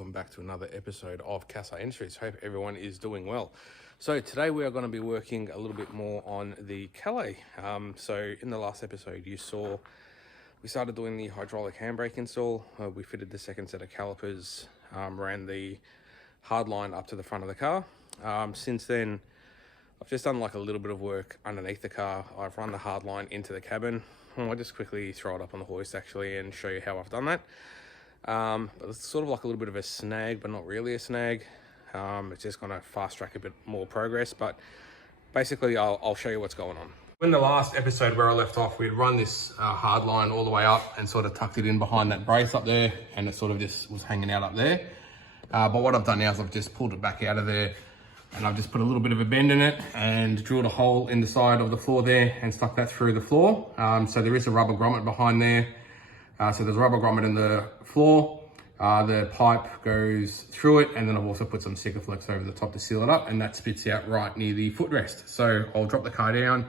welcome back to another episode of Cassar Industries. Hope everyone is doing well. So today we are going to be working a little bit more on the Calais. So in the last episode you saw we started doing the hydraulic handbrake install. We fitted the second set of calipers, ran the hard line up to the front of the car. Since then I've just done like a little bit of work underneath the car. I've run the hard line into the cabin. I'll just quickly throw it up on the hoist actually and show you how I've done that. But it's sort of like a little bit of a snag, but not really a snag. It's just going to fast track a bit more progress, but basically I'll show you what's going on. In the last episode where I left off, we'd run this hard line all the way up and sort of tucked it in behind that brace up there, and it sort of just was hanging out up there. But what I've done now is I've just pulled it back out of there, and I've just put a little bit of a bend in it and drilled a hole in the side of the floor there and stuck that through the floor. So there is a rubber grommet behind there. So there's a rubber grommet in the floor. The pipe goes through it, and then I've also put some Sikaflex over the top to seal it up, and that spits out right near the footrest. So I'll drop the car down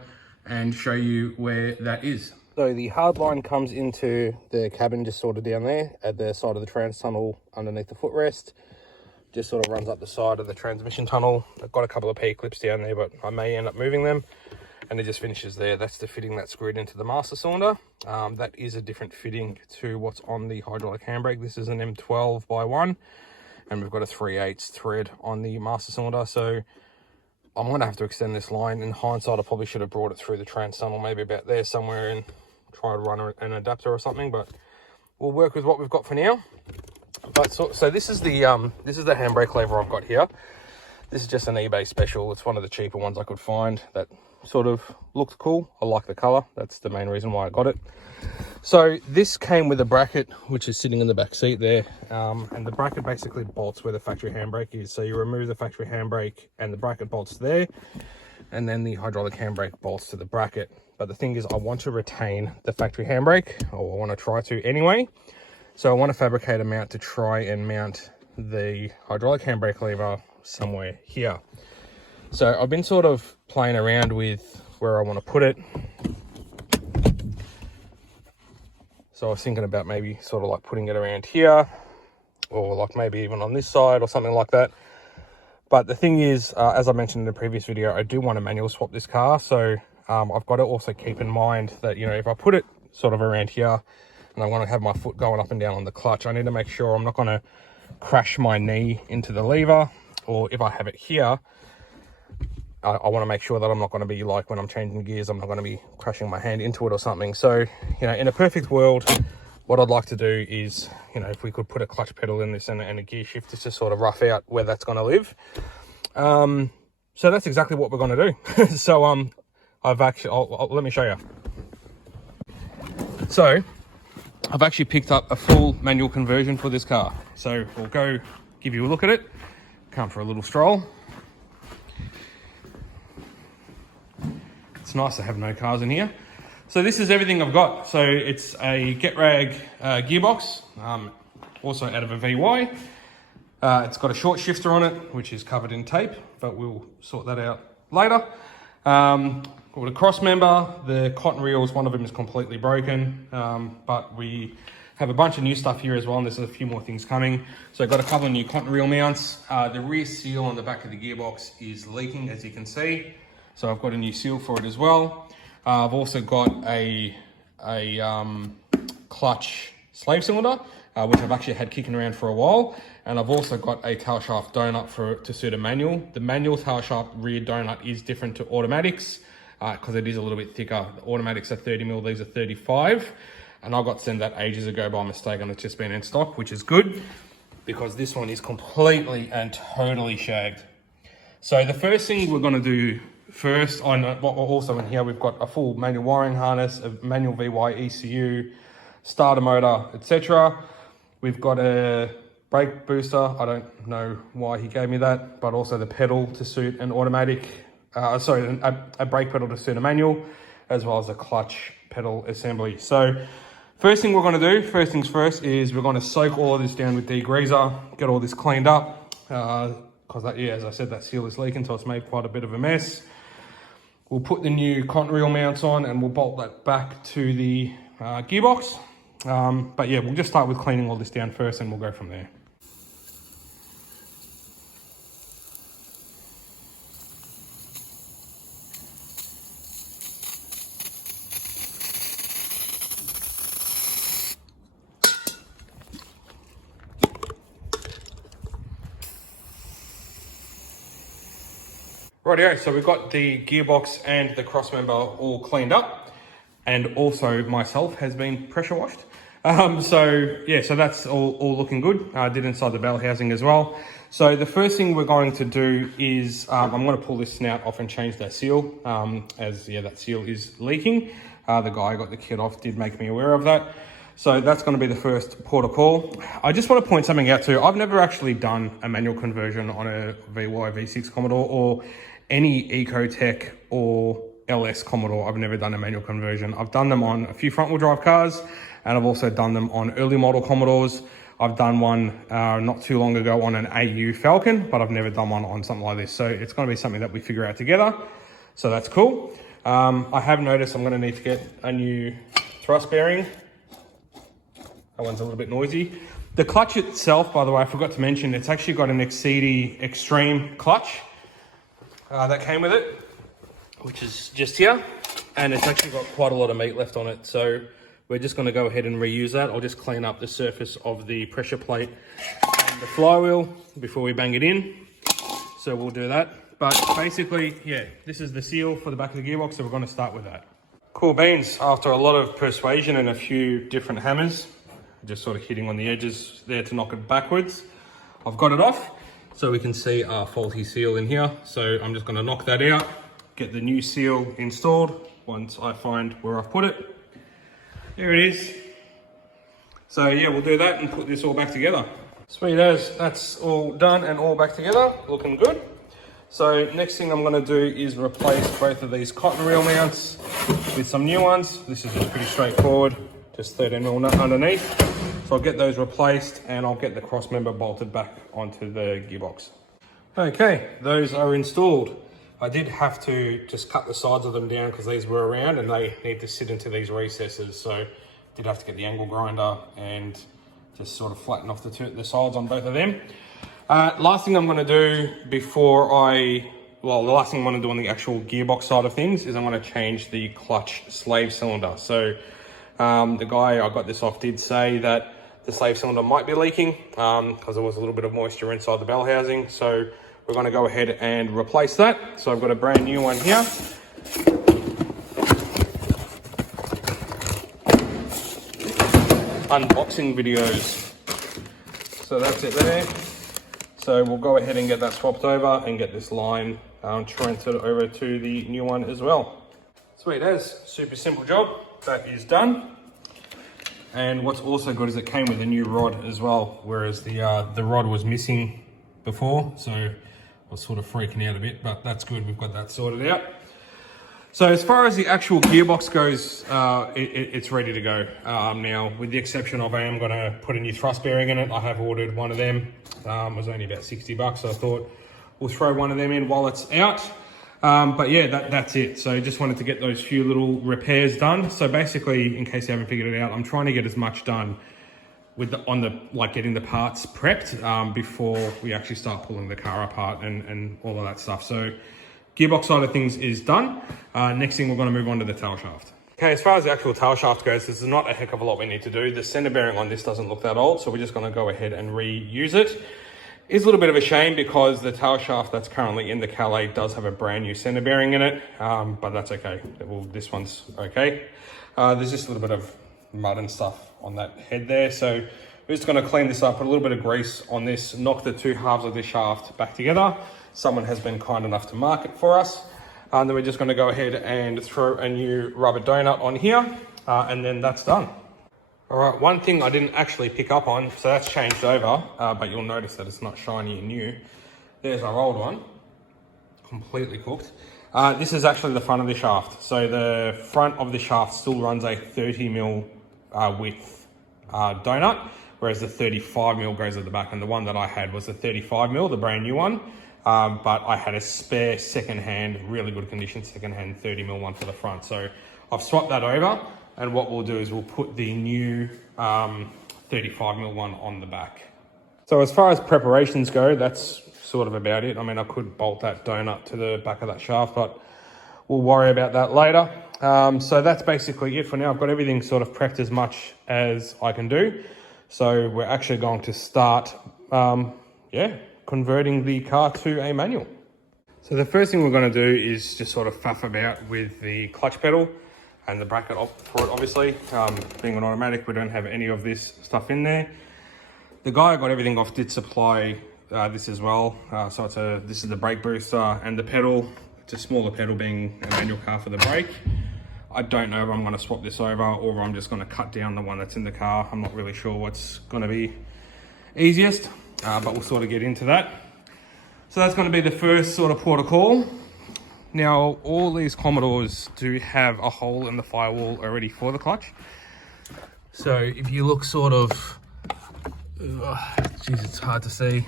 and show you where that is. So the hard line comes into the cabin just sort of down there at the side of the trans tunnel underneath the footrest. Just sort of runs up the side of the transmission tunnel. I've got a couple of P-clips down there, but I may end up moving them. And it just finishes there. That's the fitting that's screwed into the master cylinder. That is a different fitting to what's on the hydraulic handbrake. This is an M12 by 1, and we've got a 3/8 thread on the master cylinder. So I'm going to have to extend this line. In hindsight, I probably should have brought it through the trans tunnel, maybe about there somewhere, and try to run an adapter or something. But we'll work with what we've got for now. But so this is the handbrake lever I've got here. This is just an eBay special. It's one of the cheaper ones I could find that sort of looked cool. I like the color. That's the main reason why I got it. So this came with a bracket which is sitting in the back seat there, and the bracket basically bolts where the factory handbrake is. So you remove the factory handbrake and the bracket bolts there, and then the hydraulic handbrake bolts to the bracket. But the thing is, I want to retain the factory handbrake, or I want to try to anyway. So I want to fabricate a mount to try and mount the hydraulic handbrake lever somewhere here. So I've been sort of playing around with where I want to put it. So I was thinking about maybe sort of like putting it around here, or like maybe even on this side or something like that. But the thing is, as I mentioned in the previous video, I do want to manual swap this car. So I've got to also keep in mind that, you know, if I put it sort of around here and I want to have my foot going up and down on the clutch, I need to make sure I'm not going to crash my knee into the lever. Or if I have it here, I want to make sure that I'm not going to be like, when I'm changing gears, I'm not going to be crashing my hand into it or something. So, you know, in a perfect world, what I'd like to do is, you know, if we could put a clutch pedal in this and a gear shift, just to sort of rough out where that's going to live. So that's exactly what we're going to do. So let me show you. So I've actually picked up a full manual conversion for this car. So we'll go give you a look at it. Come for a little stroll. It's nice to have no cars in here. So this is everything I've got. So it's a Get Rag gearbox, also out of a VY. It's got a short shifter on it, which is covered in tape, but we'll sort that out later. Got a cross member. The cotton reels, one of them is completely broken, but we have a bunch of new stuff here as well, and there's a few more things coming. So I've got a couple of new cotton reel mounts. The rear seal on the back of the gearbox is leaking, as you can see. So I've got a new seal for it as well. I've also got a clutch slave cylinder, which I've actually had kicking around for a while. And I've also got a tailshaft donut to suit a manual. The manual tailshaft rear donut is different to automatics because it is a little bit thicker. The automatics are 30mm, these are 35. And I got sent that ages ago by mistake, and it's just been in stock, which is good because this one is completely and totally shagged. So the first thing we're going to do first, also in here, we've got a full manual wiring harness, a manual VY ECU, starter motor, etc. We've got a brake booster. I don't know why he gave me that, but also the pedal to suit an automatic, a brake pedal to suit a manual, as well as a clutch pedal assembly. So first thing we're going to do, first things first, is we're going to soak all of this down with degreaser, get all this cleaned up, because as I said, that seal is leaking, so it's made quite a bit of a mess. We'll put the new cotton reel mounts on and we'll bolt that back to the gearbox. But yeah, we'll just start with cleaning all this down first and we'll go from there. Rightio, so we've got the gearbox and the crossmember all cleaned up, and also myself has been pressure washed. So that's all looking good. I did inside the bell housing as well. So the first thing we're going to do is I'm going to pull this snout off and change that seal, that seal is leaking. The guy I got the kit off did make me aware of that. So that's going to be the first port of call. I just want to point something out too. I've never actually done a manual conversion on a VY V6 Commodore or any Ecotech or LS Commodore. I've never done a manual conversion. I've done them on a few front wheel drive cars, and I've also done them on early model Commodores. I've done one not too long ago on an AU Falcon, but I've never done one on something like this. So it's going to be something that we figure out together. So that's cool. I have noticed I'm going to need to get a new thrust bearing. That one's a little bit noisy. The clutch itself, by the way, I forgot to mention, it's actually got an Exceedy Extreme clutch that came with it, which is just here. And it's actually got quite a lot of meat left on it. So we're just going to go ahead and reuse that. I'll just clean up the surface of the pressure plate and the flywheel before we bang it in. So we'll do that. But basically, yeah, this is the seal for the back of the gearbox, so we're going to start with that. Cool beans. After a lot of persuasion and a few different hammers, just sort of hitting on the edges there to knock it backwards, I've got it off. So we can see our faulty seal in here. So I'm just going to knock that out, get the new seal installed once I find where I've put it. There it is. So yeah, we'll do that and put this all back together. Sweet as, that's all done and all back together, looking good. So next thing I'm going to do is replace both of these cotton reel mounts with some new ones. This is just pretty straightforward, just 13mm nut underneath. So I'll get those replaced and I'll get the cross member bolted back onto the gearbox. Okay, those are installed. I did have to just cut the sides of them down because these were around and they need to sit into these recesses. So I did have to get the angle grinder and just sort of flatten off the sides on both of them. Last thing I'm going to do the last thing I'm going to do on the actual gearbox side of things is I'm going to change the clutch slave cylinder. So the guy I got this off did say that the slave cylinder might be leaking because there was a little bit of moisture inside the bell housing. So we're going to go ahead and replace that. So I've got a brand new one here. Unboxing videos. So that's it there. So we'll go ahead and get that swapped over and get this line transferred over to the new one as well. Sweet as, super simple job. That is done. And what's also good is it came with a new rod as well, whereas the rod was missing before. So I was sort of freaking out a bit, but that's good. We've got that sorted out. So as far as the actual gearbox goes, it's ready to go. Now, with the exception of I am going to put a new thrust bearing in it. I have ordered one of them. It was only about 60 bucks. So I thought we'll throw one of them in while it's out. But yeah, that's it. So just wanted to get those few little repairs done. So basically, in case you haven't figured it out, I'm trying to get as much done with getting the parts prepped before we actually start pulling the car apart and all of that stuff. So gearbox side of things is done. Next thing, we're going to move on to the tail shaft. Okay, as far as the actual tail shaft goes, this is not a heck of a lot we need to do. The center bearing on this doesn't look that old, so we're just going to go ahead and reuse it. It's a little bit of a shame because the tail shaft that's currently in the Calais does have a brand new center bearing in it, but that's okay. Well, this one's okay. There's just a little bit of mud and stuff on that head there, so we're just going to clean this up, put a little bit of grease on this, knock the two halves of the shaft back together. Someone has been kind enough to mark it for us. And then we're just going to go ahead and throw a new rubber donut on here, and then that's done. All right, one thing I didn't actually pick up on, so that's changed over, but you'll notice that it's not shiny and new. There's our old one, completely cooked. This is actually the front of the shaft. So the front of the shaft still runs a 30mm width donut, whereas the 35mm goes at the back, and the one that I had was a 35mm, the brand new one. But I had a spare second-hand, really good condition, second-hand 30mm one for the front. So I've swapped that over, and what we'll do is we'll put the new 35mm one on the back. So as far as preparations go, that's sort of about it. I mean, I could bolt that donut to the back of that shaft, but we'll worry about that later. So that's basically it for now. I've got everything sort of prepped as much as I can do. So we're actually going to start, converting the car to a manual. So the first thing we're going to do is just sort of faff about with the clutch pedal and the bracket for it, obviously. Being an automatic, we don't have any of this stuff in there. The guy I got everything off did supply this as well. So this is the brake booster and the pedal. It's a smaller pedal, being a manual car, for the brake. I don't know if I'm going to swap this over or if I'm just going to cut down the one that's in the car. I'm not really sure what's going to be easiest, but we'll sort of get into that. So that's going to be the first sort of port of call. Now, all these Commodores do have a hole in the firewall already for the clutch. So if you look sort of, geez, it's hard to see.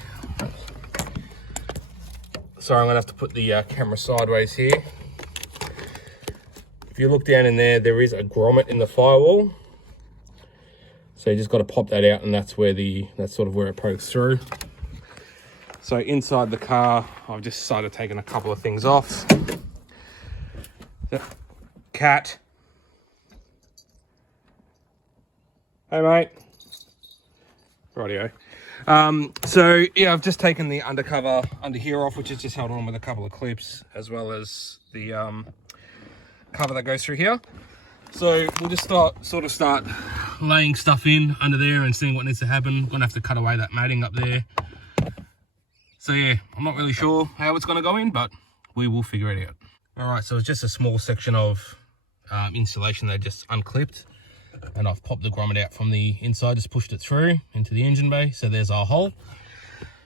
Sorry, I'm going to have to put the camera sideways here. If you look down in there, there is a grommet in the firewall. So you just got to pop that out, and that's sort of where it pokes through. So inside the car, I've just started taking a couple of things off. The cat. Hey mate. Rightio. So yeah, I've just taken the undercover under here off, which is just held on with a couple of clips, as well as the cover that goes through here. So we'll just start laying stuff in under there and seeing what needs to happen. Gonna have to cut away that matting up there. So yeah, I'm not really sure how it's going to go in, but we will figure it out. All right, so it's just a small section of insulation that I just unclipped, and I've popped the grommet out from the inside, just pushed it through into the engine bay. So there's our hole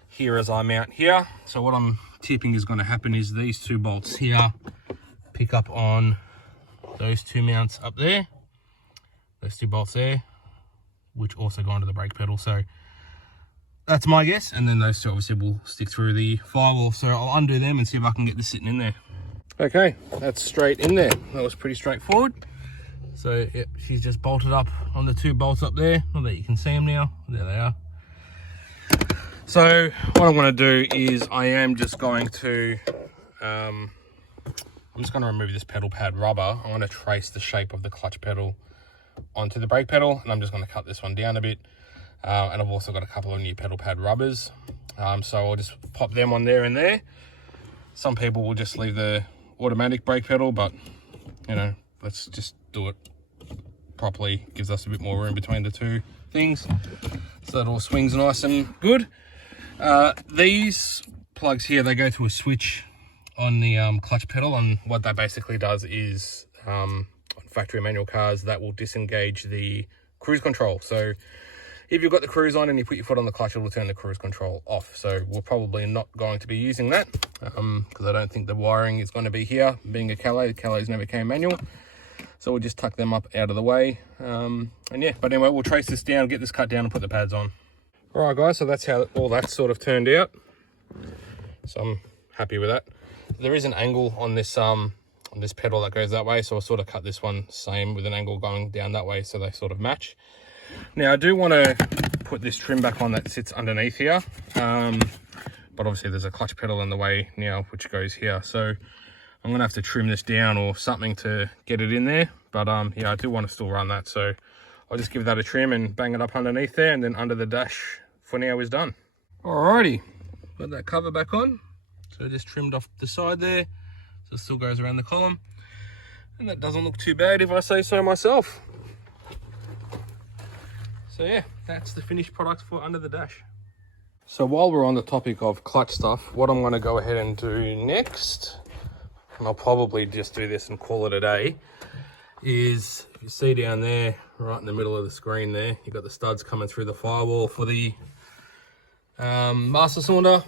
here as I mount here. So what I'm tipping is going to happen is these two bolts here pick up on those two mounts up there, those two bolts there, which also go onto the brake pedal. So that's my guess, and then those two obviously will stick through the firewall. So I'll undo them and see if I can get this sitting in there. Okay, that's straight in there. That was pretty straightforward. So yep, she's just bolted up on the two bolts up there. Not that you can see them now. There they are. So what I'm going to do is I am just going to, I'm just going to remove this pedal pad rubber. I'm going to trace the shape of the clutch pedal onto the brake pedal, and I'm just going to cut this one down a bit. And I've also got a couple of new pedal pad rubbers, so I'll just pop them on there and there. Some people will just leave the automatic brake pedal, but you know, let's just do it properly. Gives us a bit more room between the two things, so that all swings nice and good. These plugs here, they go to a switch on the clutch pedal, and what that basically does is on factory manual cars, that will disengage the cruise control. So if you've got the cruise on and you put your foot on the clutch, it will turn the cruise control off. So we're probably not going to be using that because I don't think the wiring is going to be here. Being a Calais, the Calais never came manual. So we'll just tuck them up out of the way. And yeah, but anyway, we'll trace this down, get this cut down and put the pads on. All right, guys, so that's how all that sort of turned out. So I'm happy with that. There is an angle on this pedal that goes that way. So I'll sort of cut this one same with an angle going down that way, so they sort of match. Now I do want to put this trim back on that sits underneath here, but obviously there's a clutch pedal in the way now which goes here, so I'm gonna have to trim this down or something to get it in there. But yeah, I do want to still run that, so I'll just give that a trim and bang it up underneath there, and then under the dash for now is done. Alrighty, got that cover back on, so just trimmed off the side there, so it still goes around the column, and that doesn't look too bad if I say so myself. So yeah, that's the finished product for under the dash. So while we're on the topic of clutch stuff, what I'm going to go ahead and do next, and I'll probably just do this and call it a day, is you see down there, right in the middle of the screen there, you've got the studs coming through the firewall for the master cylinder.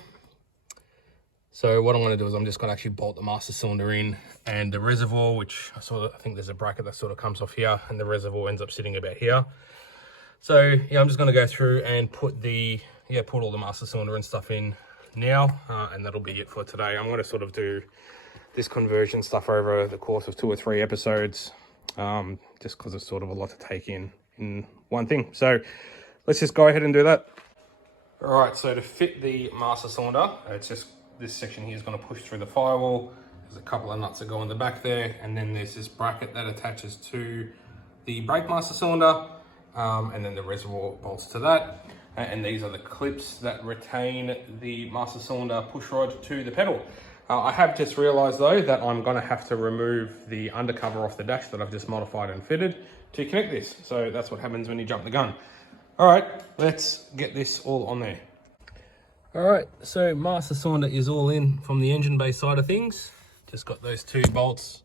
So what I'm going to do is I'm just going to actually bolt the master cylinder in, and the reservoir, which I think there's a bracket that sort of comes off here, and the reservoir ends up sitting about here. So yeah, I'm just going to go through and put all the master cylinder and stuff in now, and that'll be it for today. I'm going to sort of do this conversion stuff over the course of 2 or 3 episodes, just because it's sort of a lot to take in one thing. So let's just go ahead and do that. All right, so to fit the master cylinder, it's just this section here is going to push through the firewall. There's a couple of nuts that go in the back there, and then there's this bracket that attaches to the brake master cylinder. And then the reservoir bolts to that. and these are the clips that retain the master cylinder push rod to the pedal. I have just realized though that I'm gonna have to remove the undercover off the dash that I've just modified and fitted to connect this. So that's what happens when you jump the gun. All right, let's get this all on there. All right, so master cylinder is all in from the engine bay side of things. Just got those 2 bolts.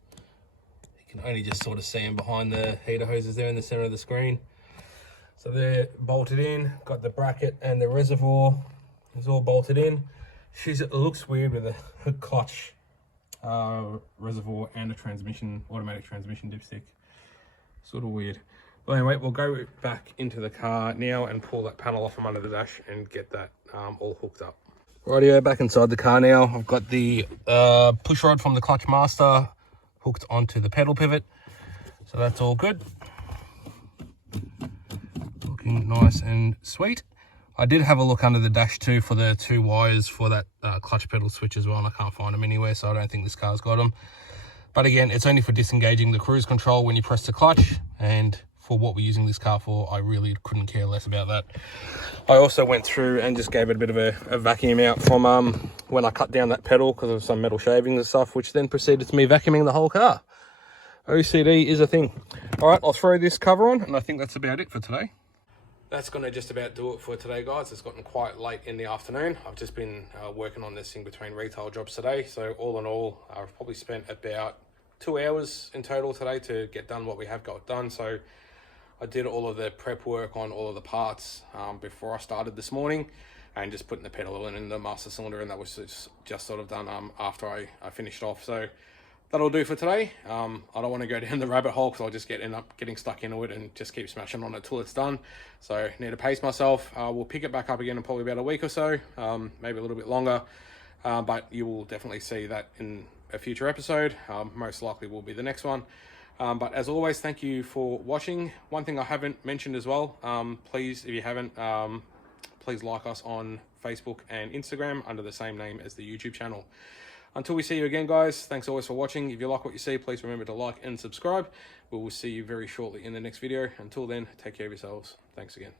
You can only just sort of see them behind the heater hoses there in the center of the screen. So they're bolted in, got the bracket and the reservoir is all bolted in. It looks weird with a clutch reservoir and a automatic transmission dipstick. Sort of weird. Well, anyway, we'll go back into the car now and pull that panel off from under the dash and get that all hooked up. Rightio, back inside the car now. I've got the push rod from the clutch master hooked onto the pedal pivot. So that's all good. Looking nice and sweet. I did have a look under the dash too for the 2 wires for that clutch pedal switch as well, and I can't find them anywhere, so I don't think this car's got them. But again, it's only for disengaging the cruise control when you press the clutch, and for what we're using this car for, I really couldn't care less about that. I also went through and just gave it a bit of a vacuum out from when I cut down that pedal because of some metal shavings and stuff, which then proceeded to me vacuuming the whole car. OCD is a thing. All right, I'll throw this cover on, and I think that's about it for today. That's going to just about do it for today, guys. It's gotten quite late in the afternoon. I've just been working on this thing between retail jobs today. So all in all, I've probably spent about 2 hours in total today to get done what we have got done. So I did all of the prep work on all of the parts before I started this morning, and just putting the pedal in the master cylinder, and that was just sort of done after I finished off. So that'll do for today. I don't want to go down the rabbit hole because I'll just end up getting stuck into it and just keep smashing on it till it's done. So need to pace myself. We'll pick it back up again in probably about a week or so, maybe a little bit longer. But you will definitely see that in a future episode. Most likely will be the next one. But as always, thank you for watching. One thing I haven't mentioned as well, please, if you haven't, please like us on Facebook and Instagram under the same name as the YouTube channel. Until we see you again, guys, thanks always for watching. If you like what you see, please remember to like and subscribe. We will see you very shortly in the next video. Until then, take care of yourselves. Thanks again.